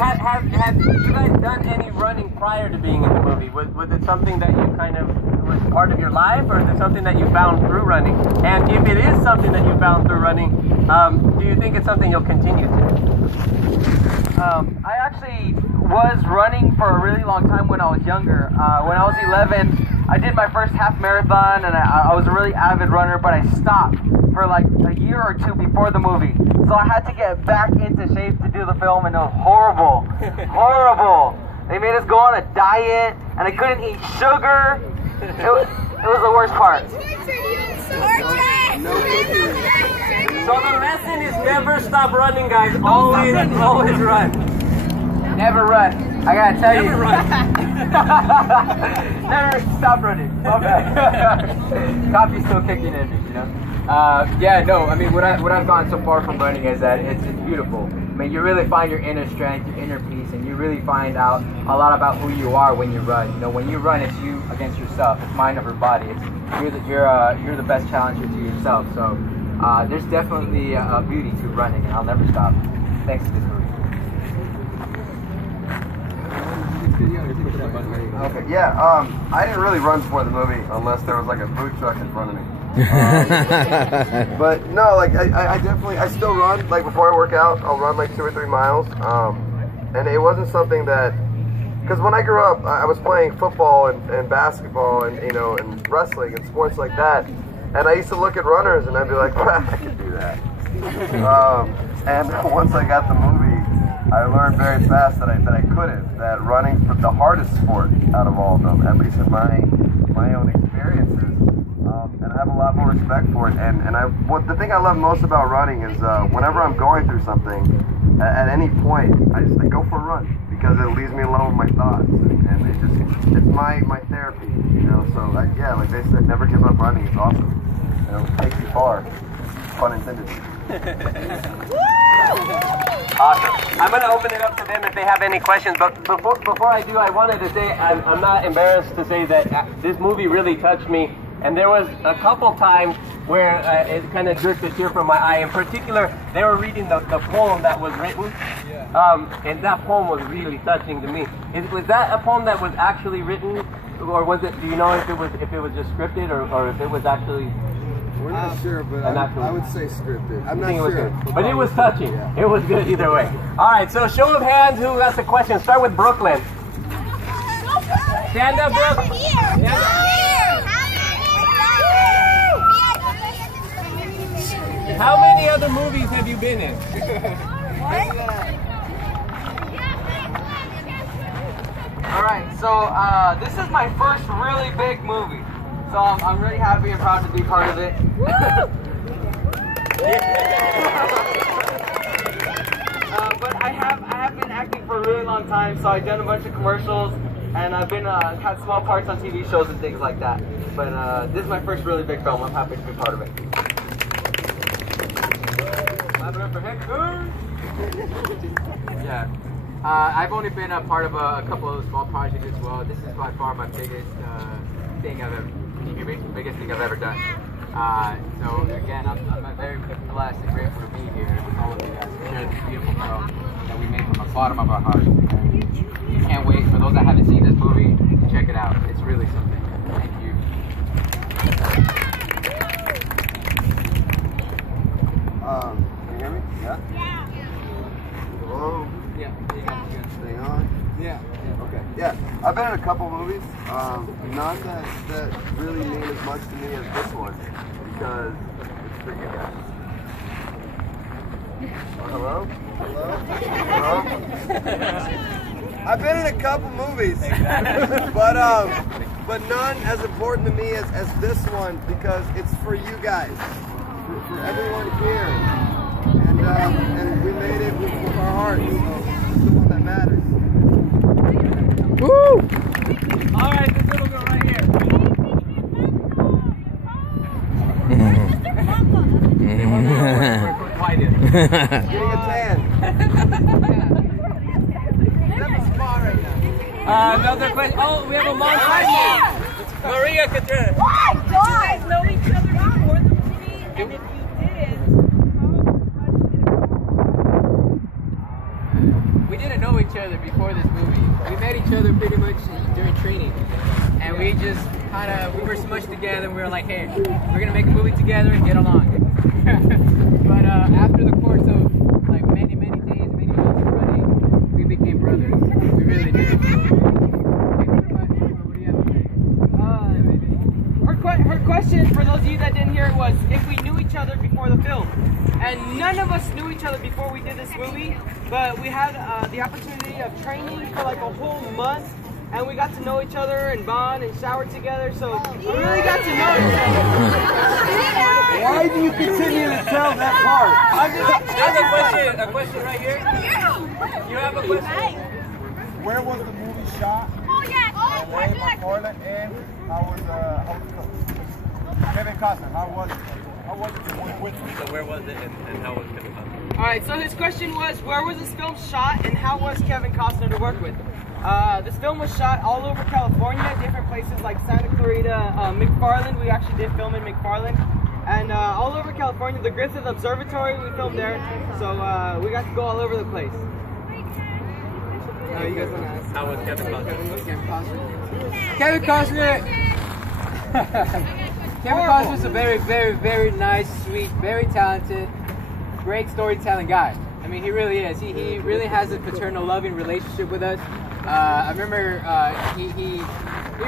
have you guys done any running prior to being in the movie? Was it something that you kind of was part of your life, or is it something that you found through running? And if it is something that you found through running, do you think it's something you'll continue to do? I actually was running for a really long time when I was younger. When I was 11, I did my first half marathon, and I was a really avid runner, but I stopped for like a year or two before the movie. So I had to get back into shape to do the film, and it was horrible. Horrible. They made us go on a diet, and I couldn't eat sugar. It was the worst part. So the lesson is never stop running, guys. Always run. Never run. I gotta tell you. Never run. Never stop running. Okay. Coffee's still kicking in, you know. Yeah, no. I mean, what I've gotten so far from running is that it's beautiful. I mean, you really find your inner strength, your inner peace, and you really find out a lot about who you are when you run. You know, when you run, it's you against yourself. It's mind over body. It's you're the best challenger to yourself. So there's definitely a beauty to running, and I'll never stop. Thanks to this movie. Okay, yeah, I didn't really run before the movie unless there was like a food truck in front of me. But no, like I definitely, I still run, like before I work out, I'll run like 2 or 3 miles. And it wasn't something that, because when I grew up, I was playing football and basketball and, you know, and wrestling and sports like that. And I used to look at runners and I'd be like, wow, I could do that. And once I got the movie, I learned very fast that I couldn't, that running's the hardest sport out of all of them, at least in my own experiences. And I have a lot more respect for it. And the thing I love most about running is whenever I'm going through something, at any point, I just go for a run because it leaves me alone with my thoughts, and it's my therapy, you know. So yeah, like they said, never give up running. It's awesome. You know, it takes you far. Pun intended. Awesome. I'm going to open it up to them if they have any questions, but before I do, I wanted to say I'm not embarrassed to say that this movie really touched me, and there was a couple times where it kind of jerked a tear from my eye. In particular, they were reading the poem that was written, and that poem was really touching to me. Was that a poem that was actually written, or was it? Do you know if it was just scripted or if it was actually? We're not sure, but I would say scripted. I'm not sure. But it was touching. Yeah. It was good either way. All right, so show of hands, who has a question? Start with Brooklyn. Stand up, Brooklyn. How many other movies have you been in? All right, so this is my first really big movie. So I'm really happy and proud to be part of it. But I have been acting for a really long time, so I've done a bunch of commercials, and I've been had small parts on TV shows and things like that. But this is my first really big film. I'm happy to be part of it. Clap it up for Hector. Yeah. I've only been a part of a couple of small projects as well. This is by far my biggest thing I've ever. Biggest thing I've ever done. So again, I'm very blessed and grateful to be here with all of you guys to share this beautiful film that we made from the bottom of our hearts. And can't wait for those that haven't seen this movie, check it out. It's really something. Thank you. Can you hear me? Yeah? Hello? Yeah. Stay on? Yeah. Okay. Yeah. I've been in a couple movies. None that really mean as much to me as this one because it's for you guys. Hello? Hello? I've been in a couple movies, but none as important to me as this one because it's for you guys, for everyone here, and we made it with our hearts. So it's the one that matters. Woo! All right, this little girl right here. Getting a tan. Another question. Oh, we have a mom question. Maria Katrina. Do you guys know each other before the movie? And if you did, how much did it we didn't know each other before this movie. We met each other pretty much during training, and we just we were smushed together. And we were like, hey, we're gonna make a movie together and get along. But after the course of like many days, many months of running, we became brothers. We really did. Her question, for those of you that didn't hear it, was if we knew each other before the film. And none of us knew each other before we did this movie, but we had the opportunity of training for like a whole month, and we got to know each other and bond and shower together, so we really got to know each other. Why do you continue to tell that part? I have a question right here. You have a question? Where was the movie shot? Oh, yeah. MacFarland, and how was Kevin Costner? How was it to work with me? So where was it and how was Kevin Costner? Alright, so his question was, where was this film shot and how was Kevin Costner to work with? This film was shot all over California, different places like Santa Clarita, MacFarland. We actually did film in MacFarland. And all over California, the Griffith Observatory, we filmed there. So we got to go all over the place. You guys want to ask? How was Kevin Costner? Kevin Costner. Kevin Costner's a very nice, sweet, very talented, great storytelling guy. I mean, he really is. He really has a paternal, loving relationship with us. I remember he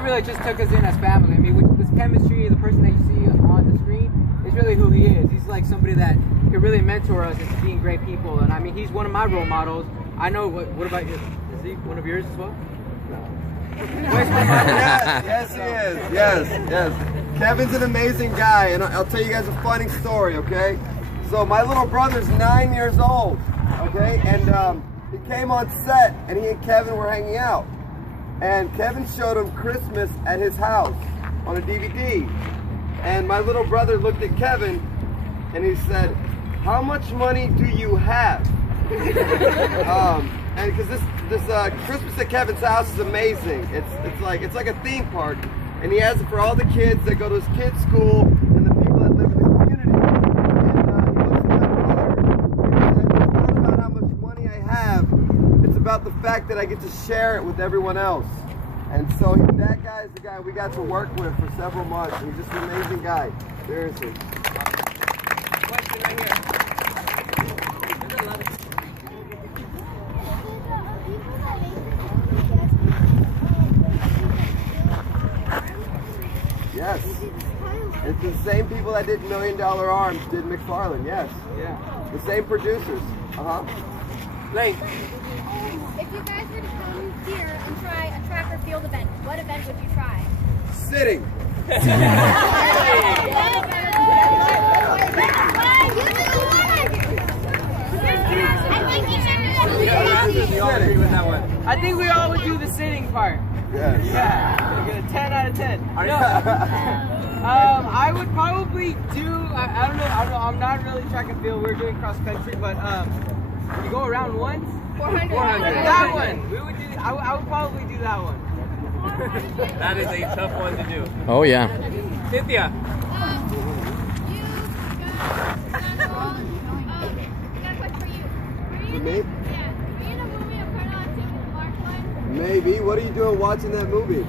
really just took us in as family. I mean, with this chemistry, the person that you see on the screen is really who he is. He's like somebody that can really mentor us into being great people. And I mean, he's one of my role models. I know. What about you? Is he one of yours as well? Yes, he is. Yes. Kevin's an amazing guy, and I'll tell you guys a funny story, okay? So my little brother's 9 years old, okay? And he came on set, and he and Kevin were hanging out. And Kevin showed him Christmas at his house on a DVD. And my little brother looked at Kevin, and he said, "How much money do you have?" And because this Christmas at Kevin's house is amazing. It's like a theme park, and he has it for all the kids that go to his kids' school and the people that live in the community. And he looks at my brother and he said, "It's not about how much money I have. It's about the fact that I get to share it with everyone else." And so that guy is the guy we got to work with for several months. He's just an amazing guy. Seriously. Question right here. Yes. It's the same people that did $1 Million Arms did MacFarland, yes. Yeah. The same producers. Lane. If you guys were to come here and try a track or field event, what event would you try? Sitting. I think we all would do the sitting part. Yes. Yeah. Get a 10 out of 10. No. I would probably do. I don't know. I'm not really track and field. We're doing cross country, but you go around once. 400. That one. We would do. I would probably do that one. That is a tough one to do. Oh yeah. Cynthia. Me? Maybe. What are you doing watching that movie?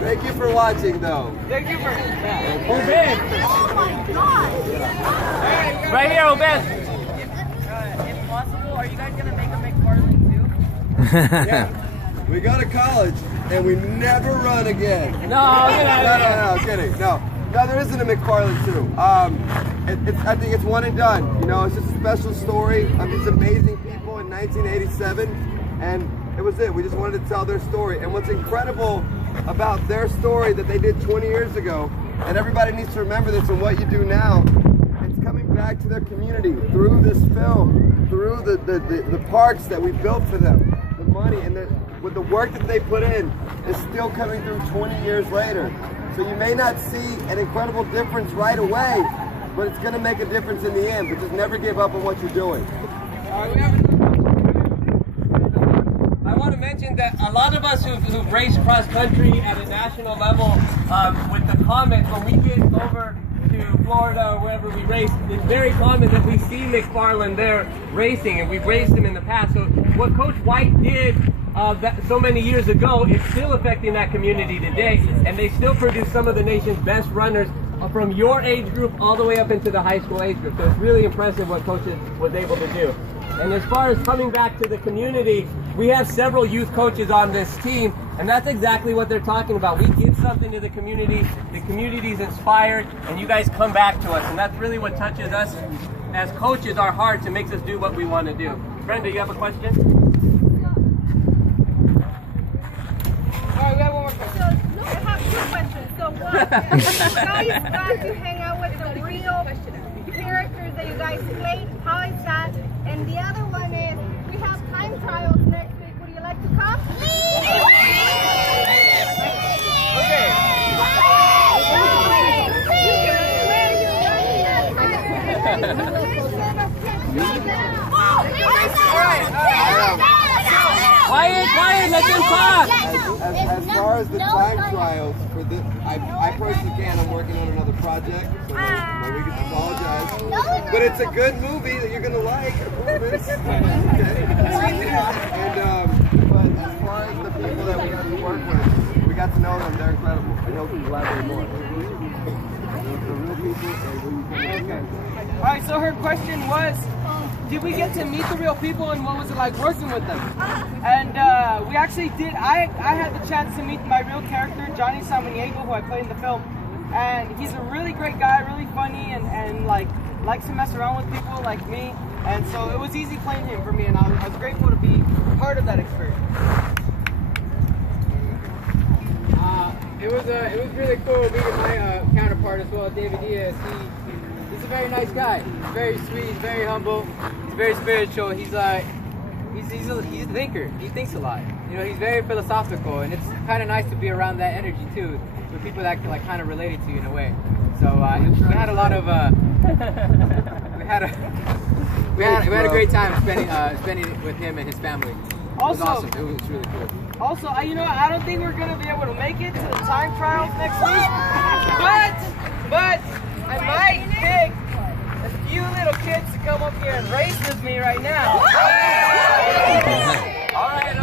Thank you for watching, though. Thank you for. Obed. Oh my God! Right here, Obed. If possible, are you guys gonna make a MacFarland too? Yeah. We go to college and we never run again. No, kidding. No, there isn't a MacFarland 2. I think it's one and done. You know, it's just a special story of these amazing people in 1987, and it was it. We just wanted to tell their story. And what's incredible about their story that they did 20 years ago, and everybody needs to remember this in what you do now, it's coming back to their community through this film, through the parks that we built for them, the money, and with the work that they put in is still coming through 20 years later. So you may not see an incredible difference right away, but it's going to make a difference in the end. But just never give up on what you're doing. I want to mention something that a lot of us who've raced cross country at a national level, with the comments, when we get over to Florida or wherever we race, it's very common that we see MacFarland there racing, and we've raced him in the past. So what Coach White did so many years ago is still affecting that community today, and they still produce some of the nation's best runners from your age group all the way up into the high school age group. So it's really impressive what Coach was able to do. And as far as coming back to the community, we have several youth coaches on this team, and that's exactly what they're talking about. We give something to the community's inspired, and you guys come back to us, and that's really what touches us as coaches, our hearts, and makes us do what we want to do. Brenda, you have a question? All right, we have one more question. So, I have two questions. So one, you guys got to hang out with the real characters that you guys played. How is that? And the other one is, we have time trials next week. Would you like to come? Quiet, let them talk. As far as the time trials for this, I personally can't. I'm working on another project, so maybe we can apologize. But it's a good movie that you're gonna like. I promise. Okay. And but as far as the people that we got to work with, we got to know them. They're incredible. I hope you collaborate more. The real people. All right, so her question was, did we get to meet the real people, and what was it like working with them? And we actually did. I had the chance to meet my real character, Johny Sameniego, who I played in the film, and he's a really great guy, really funny, and like likes to mess around with people like me. And so it was easy playing him for me, and I was grateful to be part of that experience. It was really cool meeting my counterpart as well, David Diaz. He's a very nice guy. He's very sweet. He's very humble. He's very spiritual. He's a thinker. He thinks a lot. You know, he's very philosophical, and it's kind of nice to be around that energy too, with people that can like kind of relate to you in a way. So we had a lot of we had a great time spending it with him and his family. Also, it was awesome. It was really cool. Also, you know, I don't think we're gonna be able to make it to the time trials next week, but I might pick a few little kids to come up here and race with me right now. All right.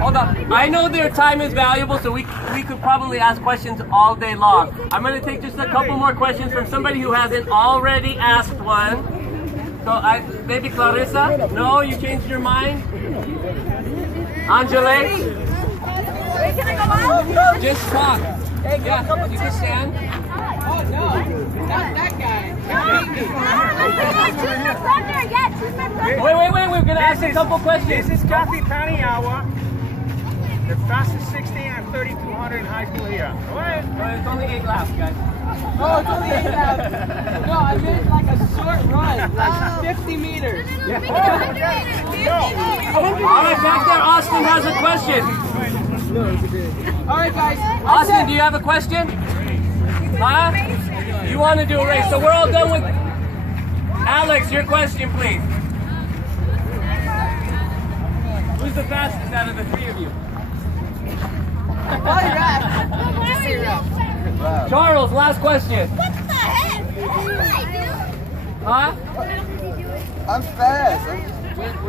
Hold on. I know their time is valuable, so we could probably ask questions all day long. I'm going to take just a couple more questions from somebody who hasn't already asked one. So, maybe Clarissa? No, you changed your mind? Angela? Can I go out? Just talk. Yeah, you can stand. Oh no, not that guy. Wait, we're going to ask a couple questions. This is Kathy Paniawa, the fastest 60 and 3200 in high school here. Go ahead. Well, it's only 8 laps, guys. Oh, it's only 8 laps. No, I meant like a short run, like 50 meters. All right, back there, Austin has a question. All right, guys. Austin, do you have a question? Huh? You want to do a race? So we're all done with... Alex, your question, please. Who's the fastest out of the 3 of you? Probably Raph. Just say Raph. Charles, last question. What the heck? Huh? I'm fast.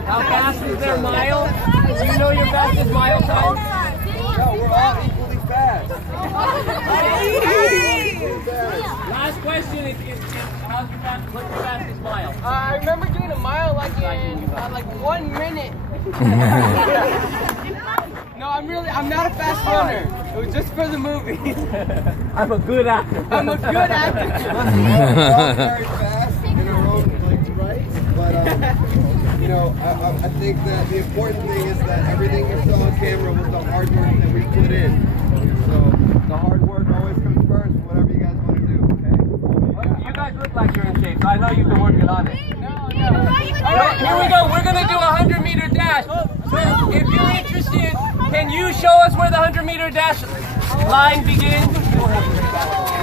How fast is their mile? Do you know your fastest mile time? No, we're all equally fast. Last question is what's your fastest mile? I remember doing a mile like in like 1 minute. No, I'm not a fast runner. It was just for the movie. I'm a good actor. I'm a good actor. We're all very fast in our own right, but you know, I think that the important thing is that everything you saw on camera was the hard work that we put in. So the hard work always comes first, whatever you guys want to do, okay? You guys look like you're in shape, so I know you've been working on it. No. All right, here we go. We're going to do a 100-meter dash. So if you're interested, can you show us where the 100-meter dash line begins?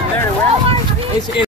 There, where?